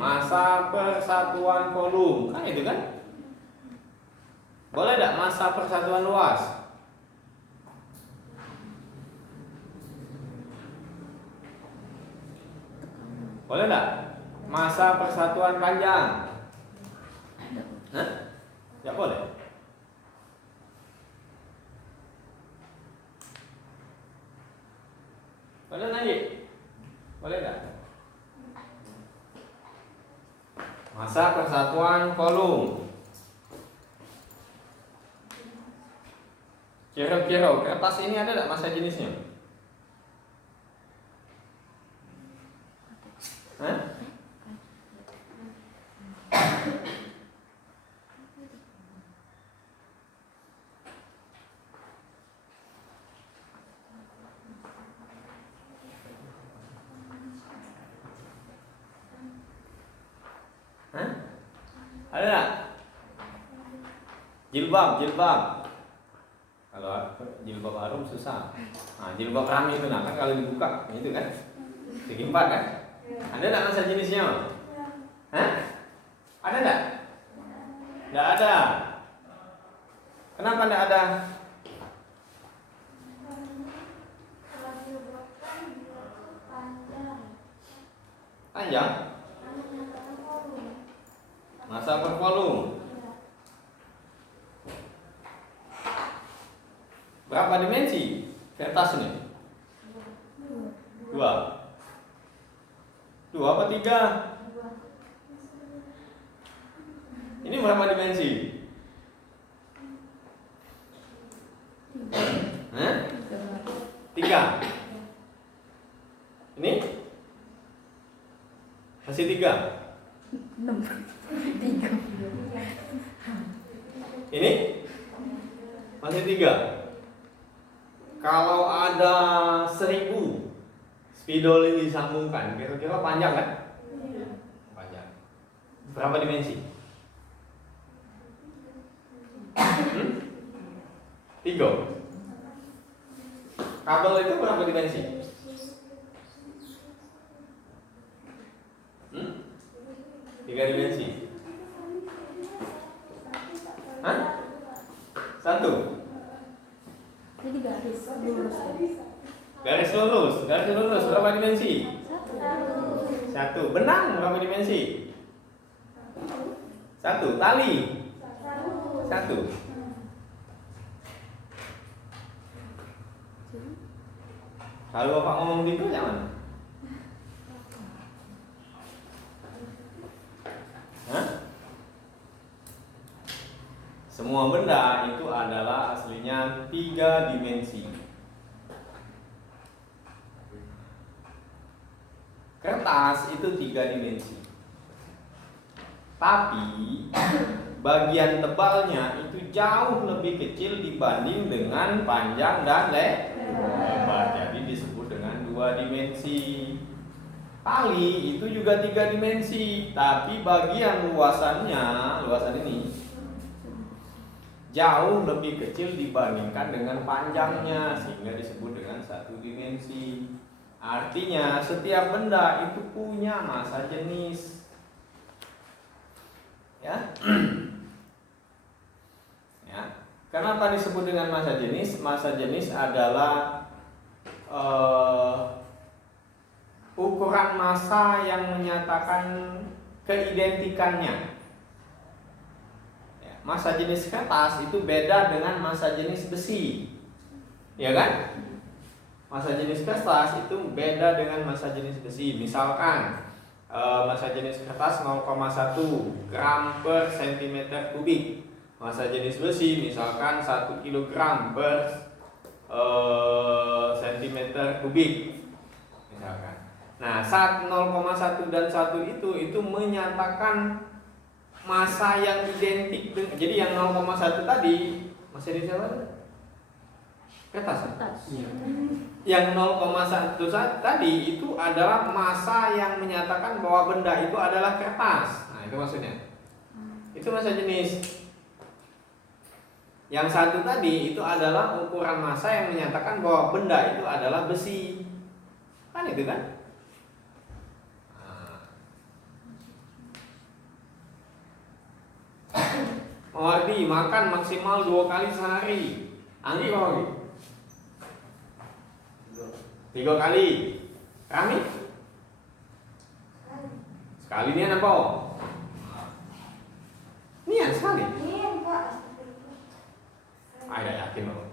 Massa per satuan volume. Kan itu kan? Boleh tidak massa per satuan luas? Boleh tidak? Massa per satuan panjang? Hah? Tidak boleh. Boleh lagi? Boleh tidak? Massa per satuan volume. Kira-kira kertas ini ada tidak massa jenisnya? Hah? Hah? Ada nggak? Jilbab. Kalau jilbab harum susah. Nah, jilbab rami itu nah kan kalau dibuka itu kan segi 4 kan? Ada nggak massa jenisnya? Hah? Ada nggak? Nggak ada. Kenapa nggak ada? Panjang? Massa per volume. Berapa dimensi kertas ini? 2 apa 3? Ini berapa dimensi? Hah? 3. Ini? Masih 3? 6. 3. Ini? Masih 3. Kalau ada 1000 spidol ini disambungkan, kira-kira panjang kan? Panjang. Berapa dimensi? 3. Kabel itu berapa dimensi? 3 dimensi. Hah? 1. Jadi garis lurus. Garis lurus berapa dimensi? 1. Benang berapa dimensi? 1. Tali 1. Kalau Bapak ngomong gitu jangan. Hah? Semua benda itu adalah aslinya 3 dimensi. Kertas itu 3 dimensi. Tapi bagian tebalnya itu jauh lebih kecil dibanding dengan panjang dan lebar. Jadi disebut dengan 2 dimensi. Tali itu juga 3 dimensi, tapi bagian luasan ini jauh lebih kecil dibandingkan dengan panjangnya, sehingga disebut dengan 1 dimensi. Artinya setiap benda itu punya massa jenis. Ya. Ya. Kenapa disebut dengan massa jenis? Massa jenis adalah ukuran massa yang menyatakan keidentikannya. Massa jenis kertas itu beda dengan massa jenis besi, ya kan? Massa jenis kertas itu beda dengan massa jenis besi. Misalkan massa jenis kertas 0,1 gram per cm kubik. Massa jenis besi misalkan 1 kg per cm kubik, misalkan. Nah, 0,1 dan 1 itu menyatakan massa yang identik dengan, jadi yang 0,1 tadi masih di siapa? Kertas. Iya. Yang 0,1 tadi itu adalah massa yang menyatakan bahwa benda itu adalah kertas. Nah, itu maksudnya. Itu massa jenis. Yang 1 tadi itu adalah ukuran massa yang menyatakan bahwa benda itu adalah besi. Kan itu kan? Mawardi makan maksimal 2 kali sehari. Anggi Mawardi 3 kali. Kami sekali ini apa? Nian sekali. Tidak yakin loh.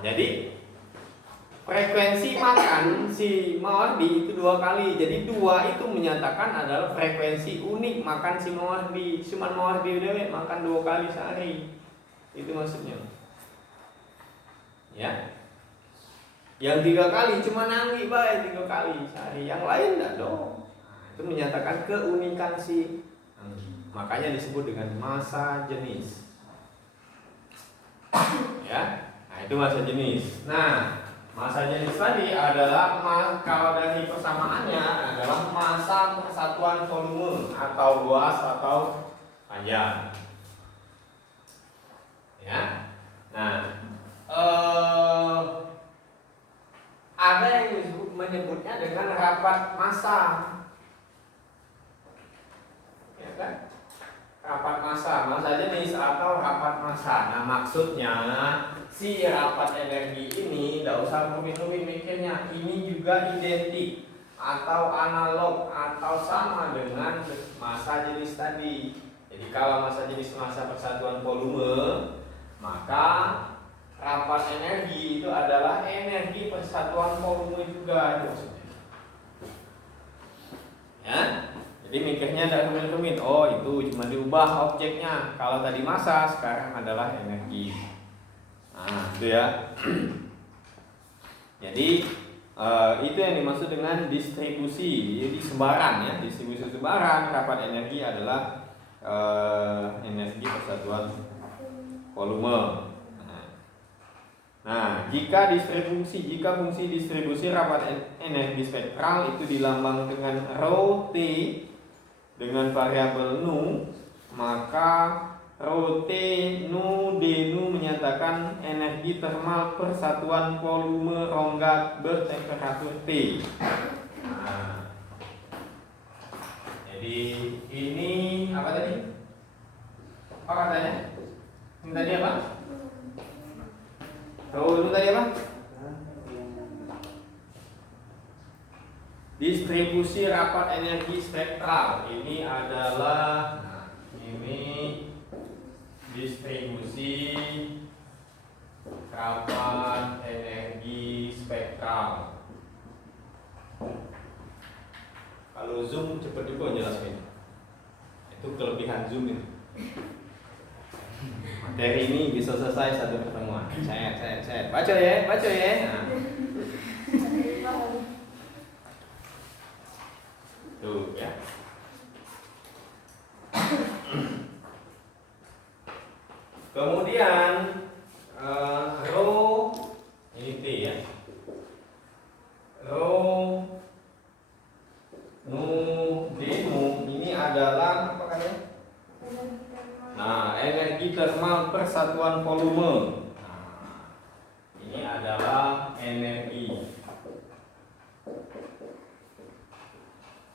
Jadi frekuensi makan si Mawardi itu 2 kali. Jadi 2 itu menyatakan adalah frekuensi unik makan si Mawardi. Cuman Mawardi dewe makan 2 kali sehari. Itu maksudnya. Ya. Yang 3 kali cuma Anggi baik 3 kali sehari. Yang lain enggak dong. Itu menyatakan keunikan si Anggi. Makanya disebut dengan massa jenis. Ya. Nah, itu massa jenis. Nah, massa jenis tadi adalah kalau dari persamaannya adalah massa persatuan volume atau luas atau panjang. Ya. Nah, ada yang menyebutnya dengan rapat massa. Ya kan? Rapat massa jenis atau rapat massa. Nah, maksudnya si rapat energi ini tidak usah rumit-rumit mikirnya. Ini juga identik atau analog atau sama dengan massa jenis tadi. Jadi kalau massa jenis massa persatuan volume, maka rapat energi itu adalah energi persatuan volume juga. Ya. Jadi mikirnya tidak rumit-rumit. Oh, itu cuma diubah objeknya. Kalau tadi massa, sekarang adalah energi. Nah, itu ya. Jadi itu yang dimaksud dengan distribusi. Jadi sebaran ya, distribusi sebaran rapat energi adalah energi persatuan volume. Nah, jika fungsi distribusi rapat energi spektral itu dilambang dengan rho T dengan variabel nu, maka rho T nu d nu menyatakan energi termal persatuan volume rongga bertemperatur T. Nah, jadi ini apa tadi? Apa katanya? Ini tadi apa? Rho nu tadi apa? Distribusi rapat energi spektral. Ini adalah ini distribusi rapat energi spektral. Kalau Zoom cepet juga jelasnya. Itu kelebihan Zoom itu. Materi ini bisa selesai satu pertemuan. Saya baca ya. Nah. Tuh ya. Kemudian rho ini T ya. Rho nu d nu ini adalah apa katanya? Nah, energi termal persatuan volume. Nah, ini adalah energi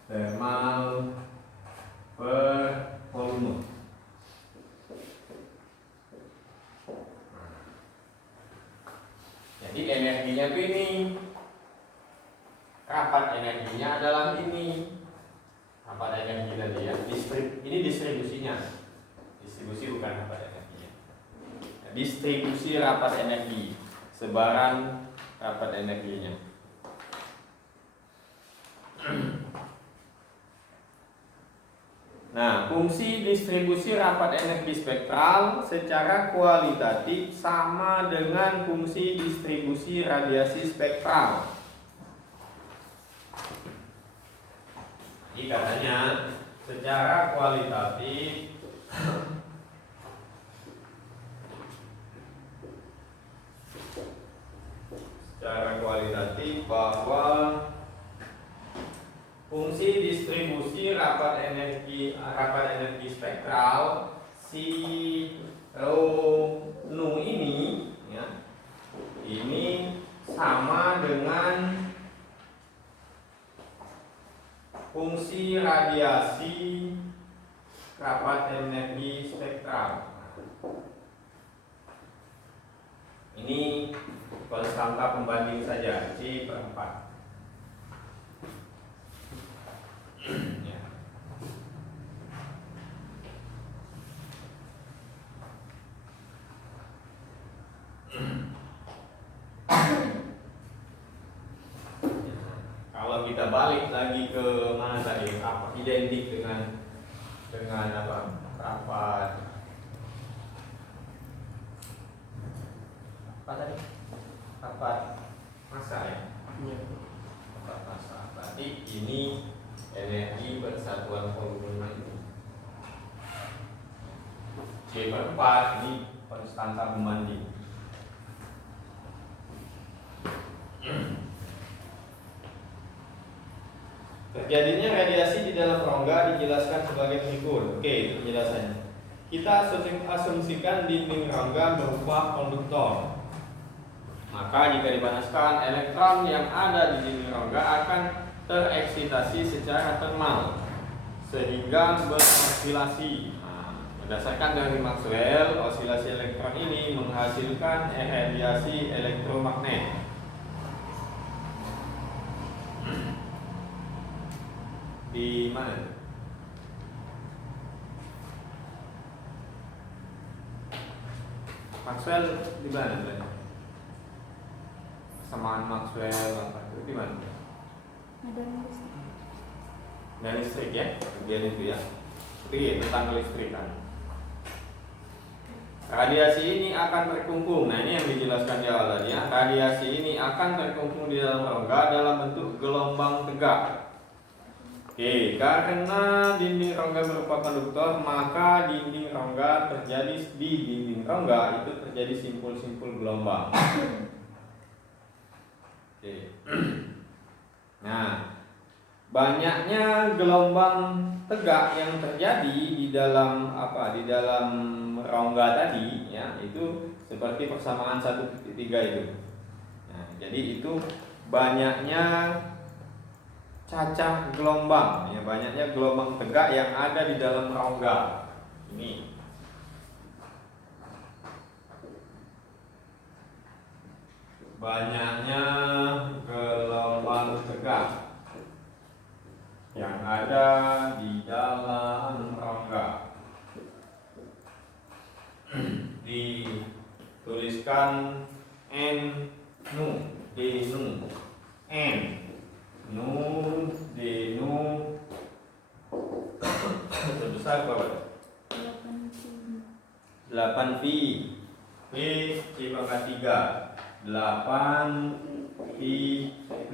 termal per volume. Jadi energinya tuh ini, rapat energinya adalah ini, rapat energi tadi ya. Ini distribusinya, distribusi bukan rapat energinya. Distribusi rapat energi, sebaran rapat energinya. Nah, fungsi distribusi rapat energi spektral secara kualitatif sama dengan fungsi distribusi radiasi spektral. Jadi katanya secara kualitatif bahwa fungsi distribusi rapat energi spektral si rho nu ini ya, ini sama dengan fungsi fungsi radiasi rapat energi spektral. Ini konstanta pembanding saja, C/4. Ya. Kalau kita balik lagi ke mana tadi, apa identik dengan apa? Rapat apa tadi? Rapat massa ya. Rapat massa. Berarti ini energi persatuan volume itu. C/4 ini konstanta pembanding. Terjadinya radiasi di dalam rongga dijelaskan sebagai berikut. Oke, itu penjelasannya. Kita asumsikan dinding rongga berupa konduktor. Maka jika dipanaskan, elektron yang ada di dinding rongga akan tereksitasi secara termal sehingga berosilasi. Berdasarkan teori Maxwell, osilasi elektron ini menghasilkan radiasi elektromagnet. Di mana? Maxwell di mana? Kesamaan Maxwell apa itu di mana? Ada listrik. Dan listrik ya, bagian itu ya. Jadi tentang kelistrikan. Radiasi ini akan terkungkung. Nah, ini yang dijelaskan di awal tadi ya. Radiasi ini akan terkungkung di dalam rongga dalam bentuk gelombang tegak. Oke, karena dinding rongga berupa konduktor, maka dinding rongga di dinding rongga itu terjadi simpul-simpul gelombang. Oke. Nah, banyaknya gelombang tegak yang terjadi di dalam di dalam rongga tadi ya, itu seperti persamaan 1,3 itu. Nah, jadi itu banyaknya cacah gelombang ya, banyaknya gelombang tegak yang ada di dalam rongga ini. Banyaknya gelombang tegak yang ada di dalam rongga. Dituliskan N nu D nu N nu D nu sebesar berapa? 8 pi P C pangkat 3 8 pi P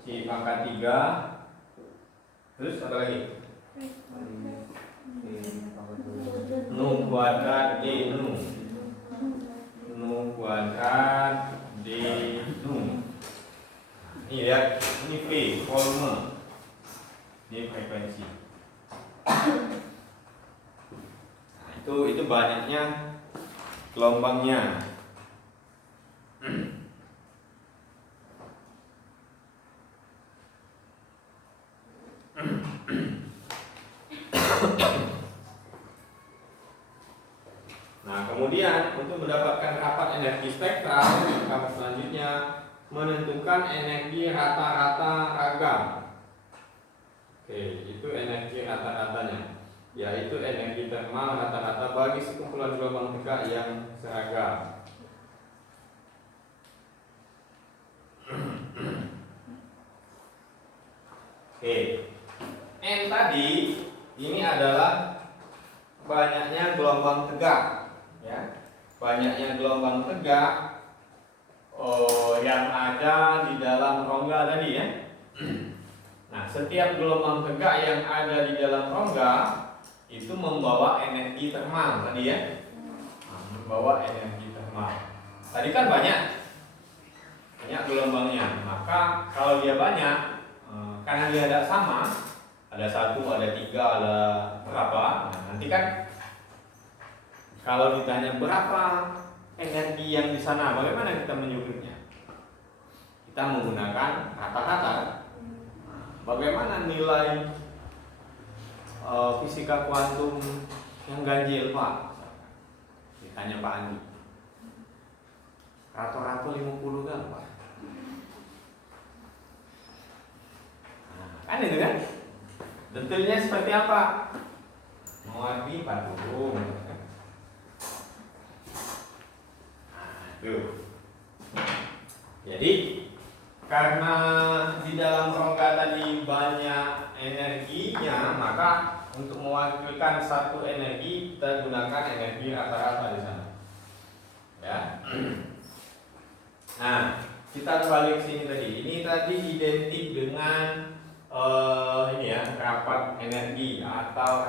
C pangkat 3. Terus apa lagi? Nu kuadrat D nu kuadrat D nu. Ini lihat, ini P volume, ini frekuensi. Nah, itu banyaknya gelombangnya. Nah, kemudian untuk mendapatkan rapat energi spektral, rapat selanjutnya menentukan energi rata-rata ragam. Oke, itu energi rata-ratanya, yaitu energi termal rata-rata bagi sekumpulan gelombang tegak yang seragam. Oke, N tadi ini adalah banyaknya gelombang tegak, ya, banyaknya gelombang tegak yang ada di dalam rongga tadi ya. Nah, setiap gelombang tegak yang ada di dalam rongga itu membawa energi termal tadi ya. Nah, membawa energi termal. Tadi kan banyak gelombangnya. Maka kalau dia banyak, karena dia tidak sama, ada 1, ada 3, ada berapa. Nah, nanti kan kalau ditanya berapa energi yang di sana, bagaimana kita menyukurnya? Kita menggunakan rata-rata. bagaimana nilai fisika kuantum yang ganjil Pak? Ditanya Pak Andi. Rata-rata 50 kan Pak? Nah, kan itu kan? Detailnya seperti apa? Mengerti Pak Dulu. Nah, itu. Jadi karena di dalam rongga tadi banyak energinya, maka untuk mewakilkan satu energi kita gunakan energi rata-rata di sana. Ya. Nah, kita kembali ke sini tadi. Ini tadi identik dengan ini ya, rapat energi atau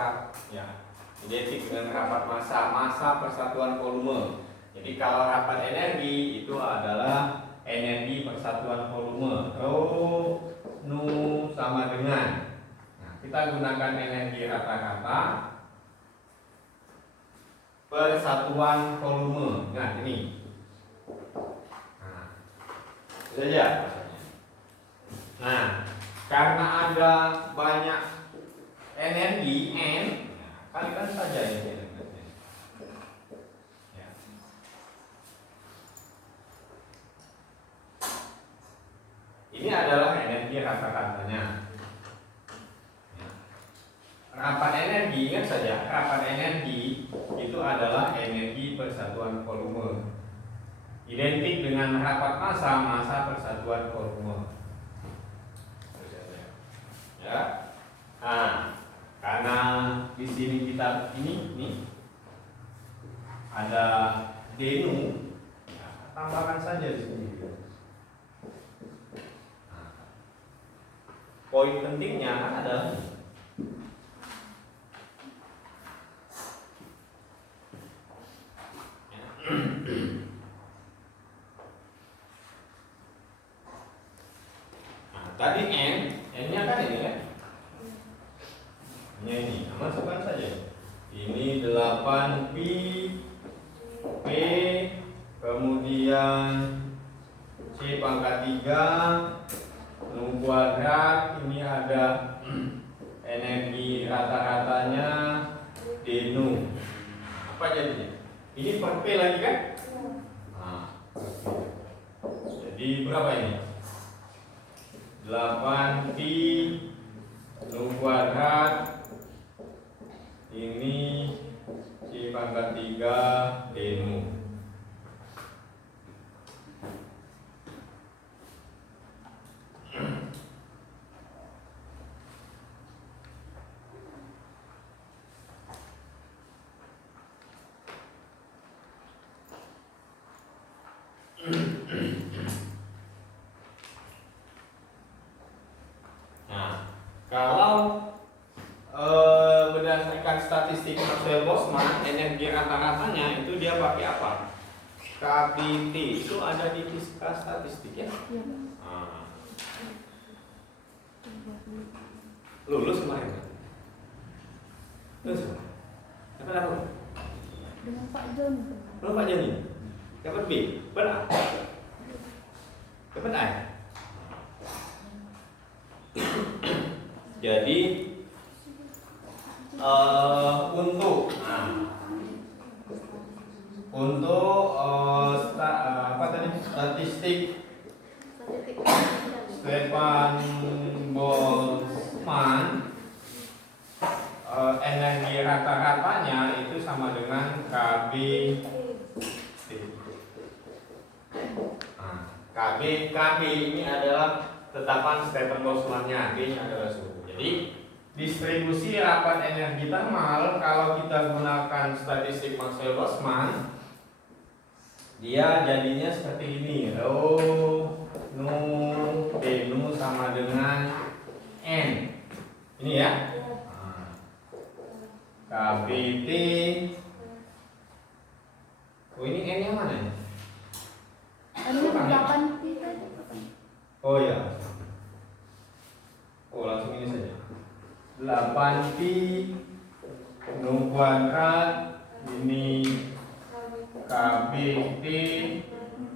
identik dengan rapat massa persatuan volume. Jadi kalau rapat energi itu adalah energi persatuan volume. Rho nu sama dengan. Nah, kita gunakan energi rata-rata persatuan volume. Nah, ini. Nah, itu saja. Nah, karena ada banyak energi N, kalikan saja ini. Ini adalah energi rata-ratanya. Rapat energi, ingat saja, rapat energi itu adalah energi persatuan volume. Identik dengan rapat massa persatuan volume. Ya. Nah, karena di sini kita ini ada denu, tambahkan saja di sini. Poin pentingnya kan adalah tadi N-nya kan ini ya. Ini masukkan saja. Ini 8 pi P kemudian C pangkat 3 nu kuadrat, ini ada energi rata-ratanya d nu. Apa jadinya? Ini per P lagi kan? Nah, jadi berapa ini? 8 pi nu kuadrat, ini C pangkat 3 d nu. Nah, kalau berdasarkan statistik Maxwell-Boltzmann, energi rata-ratanya itu dia pakai apa? KBT itu ada di fisika statistik ya? Iya, Pak. Nah. Lulus kemarin? Lulus? Dapat apa? Dengan Pak John. Belum Pak Joni? Dapat B? Dapat A? Dapat A? Jadi untuk statistik Stefan Boltzmann, energi rata-ratanya itu sama dengan KB. KB ini adalah tetapan Stefan Boltzmann-nya, B-nya adalah suhu. Jadi distribusi rapat energi thermal kalau kita gunakan statistik Maxwell-Boltzmann, dia jadinya seperti ini. Rho nu d nu sama dengan N. Ini ya. KBT. Oh, ini N yang mana ya? Ada 8 pi tadi. Oh ya. Oh, langsung ini saja. 8 pi nu kuadrat, ini KBT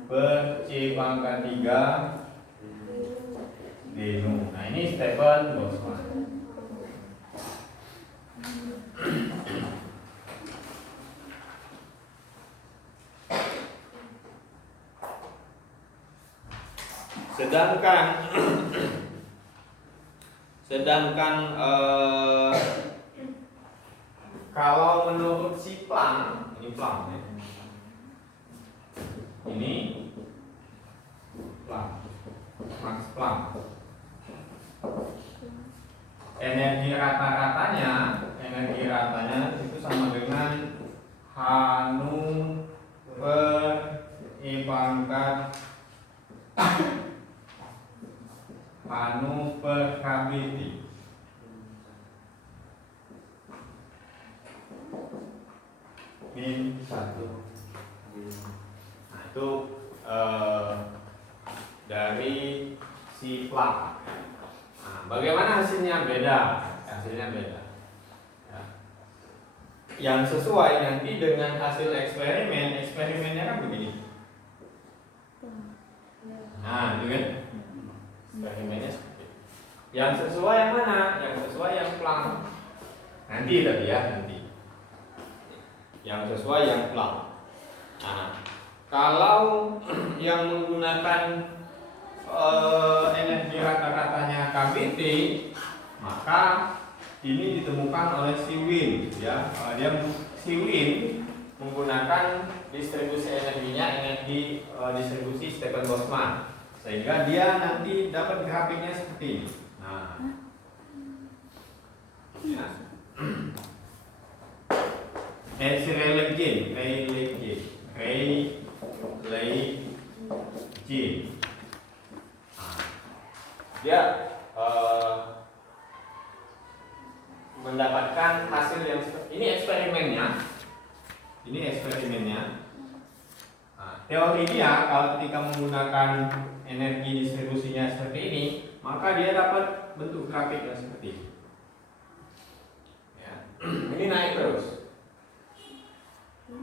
per C pangkat 3 Denu. Nah, ini Stephen Boltzmann. Sedangkan kalau menurut si Planck, ini Planck ya. Ini Planck, Max Planck. Energi ratanya itu sama dengan H-nu per E pangkat H-nu per KBT. Min 1. Nah, itu dari si Planck. Nah, bagaimana hasilnya? Beda. Ya. Yang sesuai nanti dengan hasil eksperimennya kan begini. Nah, itu kan eksperimennya seperti itu. Yang sesuai yang mana? Yang sesuai yang Planck. Nanti tadi ya, nanti. Yang sesuai yang Planck. Nah, kalau yang menggunakan energi rata-ratanya KBT, maka ini ditemukan oleh si Wien, ya. Si Wien menggunakan distribusi energinya, energi distribusi Stephen Boltzmann, sehingga dia nanti dapat grafiknya seperti ini. Nah, ya. Si Rayleigh Jean. Dia mendapatkan hasil yang ini eksperimennya. Nah, teori dia kalau ketika menggunakan energi distribusinya seperti ini, maka dia dapat bentuk grafik yang seperti ini. Ya. Ini naik terus.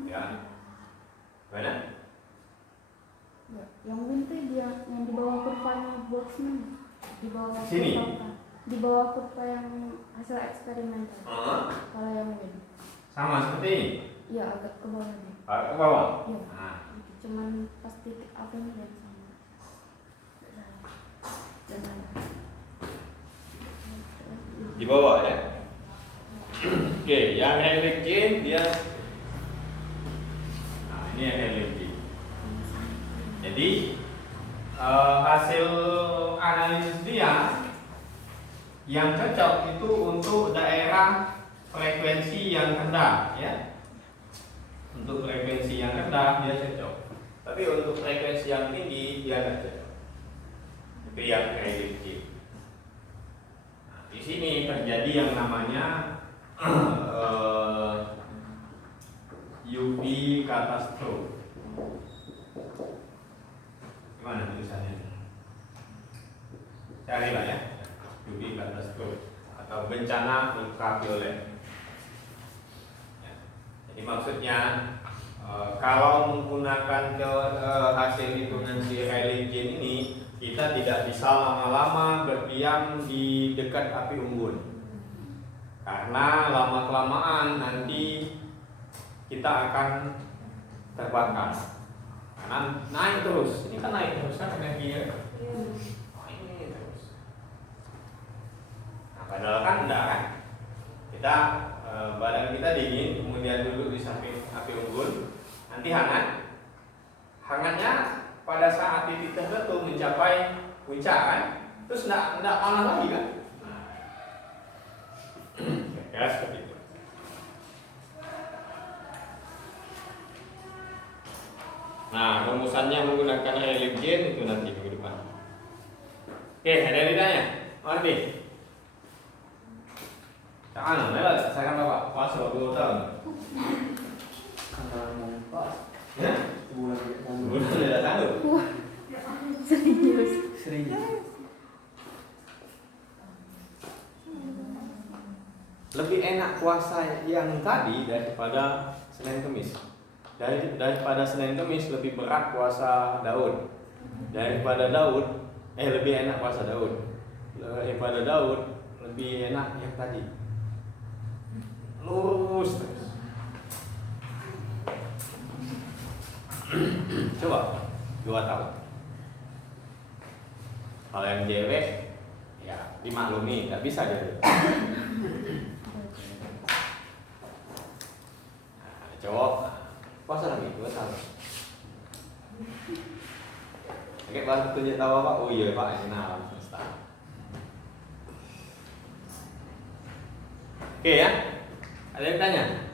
Ya. Mana? Ya, yang Win tuh dia yang di bawah kurvanya Boltzmann, di bawah sini. Di bawah kurva yang hasil eksperimen tadi. Kalau yang Win Sama seperti ini. iya agak ke bawah deh. Ke bawah. Iya. Nah. Cuman pas titik apinya yang sama. Jangan. Di bawah ya. Oke, yang Rayleigh Jean dia. Nah, ini yang Rayleigh Jean. Jadi hasil analisis dia yang cocok itu untuk daerah frekuensi yang rendah, ya. Untuk frekuensi yang rendah dia cocok. Tapi untuk frekuensi yang tinggi dia tidak cocok. Itu yang Rayleigh Jean. Nah, di sini terjadi yang namanya UV catastrophe. Gimana tulisannya? Carilah ya. UV catastrophe atau bencana ultraviolet. Ya. Jadi maksudnya kalau menggunakan hasil hitungan si Rayleigh Jean ini, kita tidak bisa lama-lama berdiam di dekat api unggun. Karena lama-kelamaan nanti kita akan terbakar. Karena naik terus. Ini kan naik terus kan energinya. Ini terus. Nah, padahal kan enggak kan. Kita badan kita dingin, kemudian duduk di samping api unggun, nanti hangat. Hangatnya pada saat titik tertentu mencapai puncak kan, terus enggak panas lagi kan. Ya seperti itu. Nah, rumusannya menggunakan Rayleigh Jean itu nanti minggu depan. Oke, ada yang ditanya? Mardi. Jangan, lewat. Saya kan bapak pas 20 tahun. Pas. Ya? Sebulan tidak sanggup. Serius. Lebih enak puasa yang tadi daripada Senin Kemis. Daripada Senin Kemis lebih berat puasa Daud. Daripada Daud, lebih enak puasa Daud. Daripada Daud lebih enak yang tadi. Lurus terus. Coba 2 tahun. Kalau yang cewek ya dimaklumi, nggak bisa dia. Nah, cowok puasa lagi 2 tahun. Oke, baru tunjuk tahu apa? Oh iya Pak, ini alam semesta. Oke ya, ada yang tanya?